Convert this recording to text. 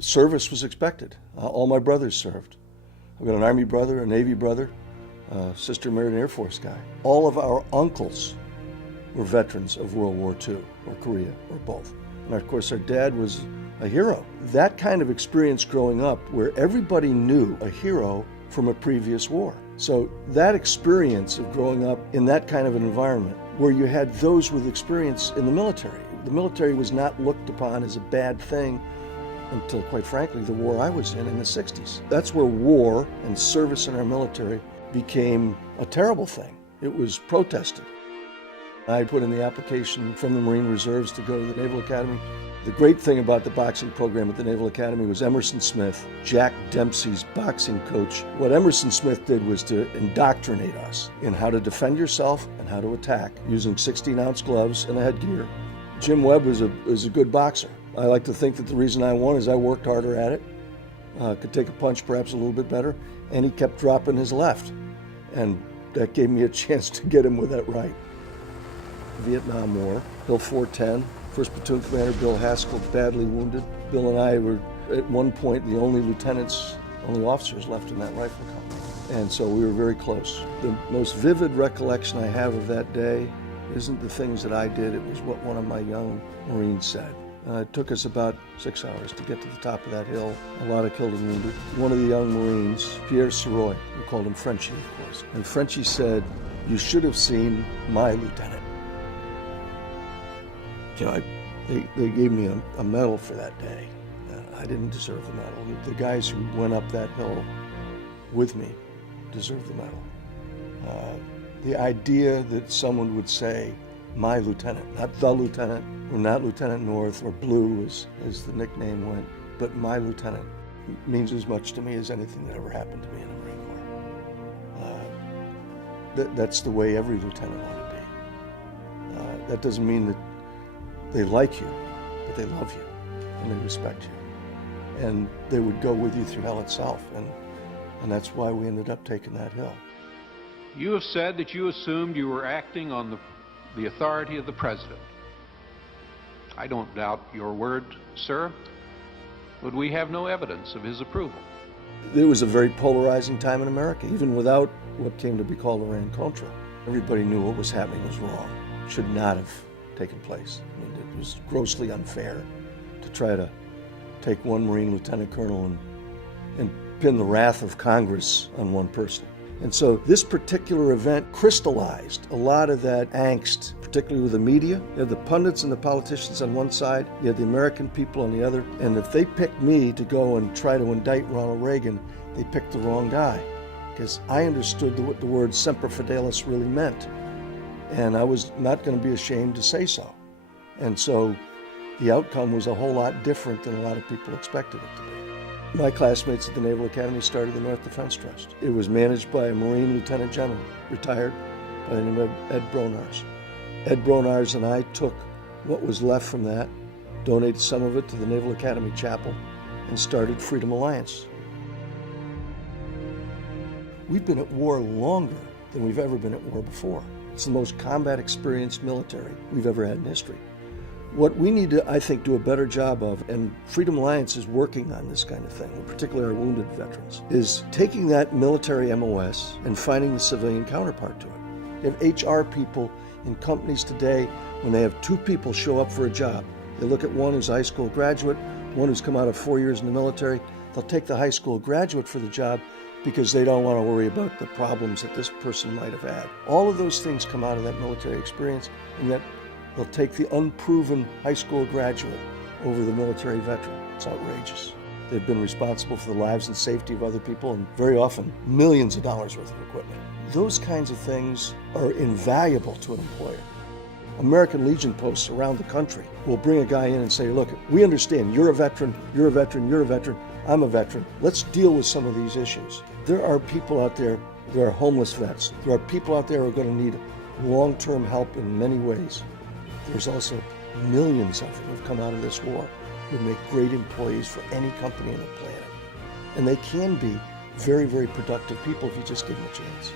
Service was expected. All my brothers served. I've got an Army brother, a Navy brother, sister married an Air Force guy. All of our uncles were veterans of World War II or Korea or both. And of course, our dad was a hero. That kind of experience growing up where everybody knew a hero from a previous war. So that experience of growing up in that kind of an environment where you had those with experience in the military was not looked upon as a bad thing until, quite frankly, the war I was in the 60s. That's where war and service in our military became a terrible thing. It was protested. I put in the application from the Marine Reserves to go to the Naval Academy. The great thing about the boxing program at the Naval Academy was Emerson Smith, Jack Dempsey's boxing coach. What Emerson Smith did was to indoctrinate us in how to defend yourself and how to attack using 16-ounce gloves and a headgear. Jim Webb was a good boxer. I like to think that the reason I won is I worked harder at it, could take a punch perhaps a little bit better, and he kept dropping his left. And that gave me a chance to get him with that right. Vietnam War, Hill 410, 1st Platoon Commander Bill Haskell badly wounded. Bill and I were at one point the only lieutenants, only officers left in that rifle company. And so we were very close. The most vivid recollection I have of that day isn't the things that I did, it was what one of my young Marines said. It took us about 6 hours to get to the top of that hill. A lot of killed and wounded. One of the young Marines, Pierre Sirois, we called him Frenchie, of course. And Frenchie said, "You should have seen my lieutenant." You know, they gave me a medal for that day. I didn't deserve the medal. The guys who went up that hill with me deserved the medal. The idea that someone would say, "My lieutenant," not the lieutenant, or not Lieutenant North, or Blue as the nickname went, but my lieutenant means as much to me as anything that ever happened to me in the Marine Corps. That's the way every lieutenant ought to be. That doesn't mean that they like you, but they love you and they respect you. And they would go with you through hell itself. And that's why we ended up taking that hill. You have said that you assumed you were acting on the authority of the President. I don't doubt your word, sir, but we have no evidence of his approval. It was a very polarizing time in America, even without what came to be called Iran-Contra. Everybody knew what was happening was wrong, should not have taken place. I mean, it was grossly unfair to try to take one Marine lieutenant colonel and pin the wrath of Congress on one person. And so this particular event crystallized a lot of that angst, particularly with the media. You had the pundits and the politicians on one side, you had the American people on the other, and if they picked me to go and try to indict Ronald Reagan, they picked the wrong guy, because I understood what the word semper fidelis really meant, and I was not going to be ashamed to say so. And so the outcome was a whole lot different than a lot of people expected it to be. My classmates at the Naval Academy started the North Defense Trust. It was managed by a Marine Lieutenant General, retired, by the name of Ed Bronars. Ed Bronars and I took what was left from that, donated some of it to the Naval Academy Chapel, and started Freedom Alliance. We've been at war longer than we've ever been at war before. It's the most combat experienced military we've ever had in history. What we need to, I think, do a better job of, and Freedom Alliance is working on this kind of thing, particularly our wounded veterans, is taking that military MOS and finding the civilian counterpart to it. You have HR people in companies today, when they have two people show up for a job, they look at one who's a high school graduate, one who's come out of 4 years in the military, they'll take the high school graduate for the job because they don't want to worry about the problems that this person might have had. All of those things come out of that military experience, and yet they'll take the unproven high school graduate over the military veteran. It's outrageous. They've been responsible for the lives and safety of other people, and very often millions of dollars worth of equipment. Those kinds of things are invaluable to an employer. American Legion posts around the country will bring a guy in and say, "Look, we understand you're a veteran, you're a veteran, you're a veteran, I'm a veteran. Let's deal with some of these issues." There are people out there, there are homeless vets. There are people out there who are going to need long-term help in many ways. There's also millions of them who have come out of this war who make great employees for any company on the planet. And they can be very, very productive people if you just give them a chance.